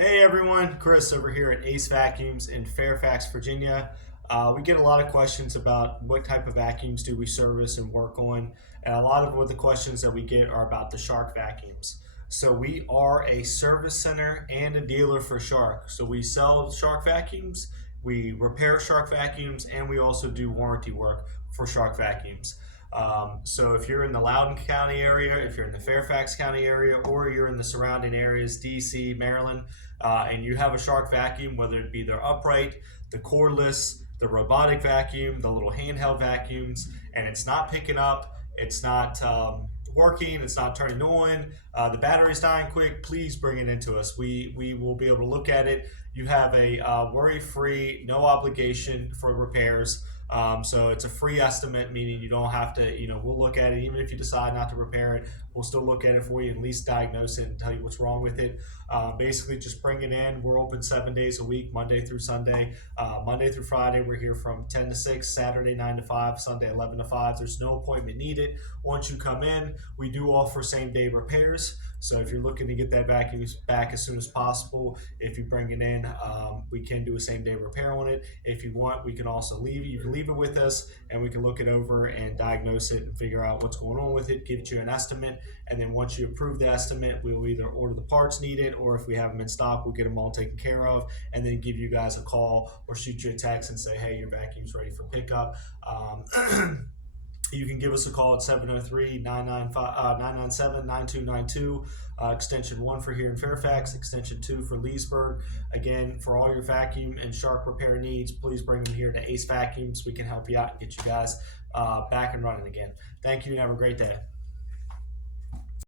Hey everyone, Chris over here at Ace Vacuums in Fairfax, Virginia. We get a lot of questions about what type of vacuums do we service and work on, and a lot of what the questions that we get are about the Shark vacuums. So we are a service center and a dealer for Shark. So we sell Shark vacuums, we repair Shark vacuums, and we also do warranty work for Shark vacuums. So if you're in the Loudoun County area, if you're in the Fairfax County area, or you're in the surrounding areas, DC, Maryland, and you have a Shark vacuum, whether it be their upright, the cordless, the robotic vacuum, the little handheld vacuums, and it's not picking up, it's not working, it's not turning on, the battery's dying quick, please bring it into us. We will be able to look at it. You have a worry-free, no obligation for repairs. So it's a free estimate, meaning you don't have to, we'll look at it. Even if you decide not to repair it, we'll still look at it for you and at least diagnose it and tell you what's wrong with it. Basically, just bring it in. We're open 7 days a week, Monday through Sunday. Monday through Friday, we're here from 10 to 6, Saturday 9 to 5, Sunday 11 to 5. There's no appointment needed. Once you come in, we do offer same-day repairs. So if you're looking to get that vacuum back as soon as possible, if you bring it in, we can do a same-day repair on it. If you want, we can also leave it. You can leave it with us, and we can look it over and diagnose it and figure out what's going on with it, give you an estimate, and then once you approve the estimate, we will either order the parts needed, or if we have them in stock, we'll get them all taken care of, and then give you guys a call or shoot you a text and say, hey, your vacuum's ready for pickup. You can give us a call at 703-997-9292, extension 1 for here in Fairfax, extension 2 for Leesburg. Again, for all your vacuum and Shark repair needs, please bring them here to Ace Vacuums. We can help you out and get you guys back and running again. Thank you and have a great day.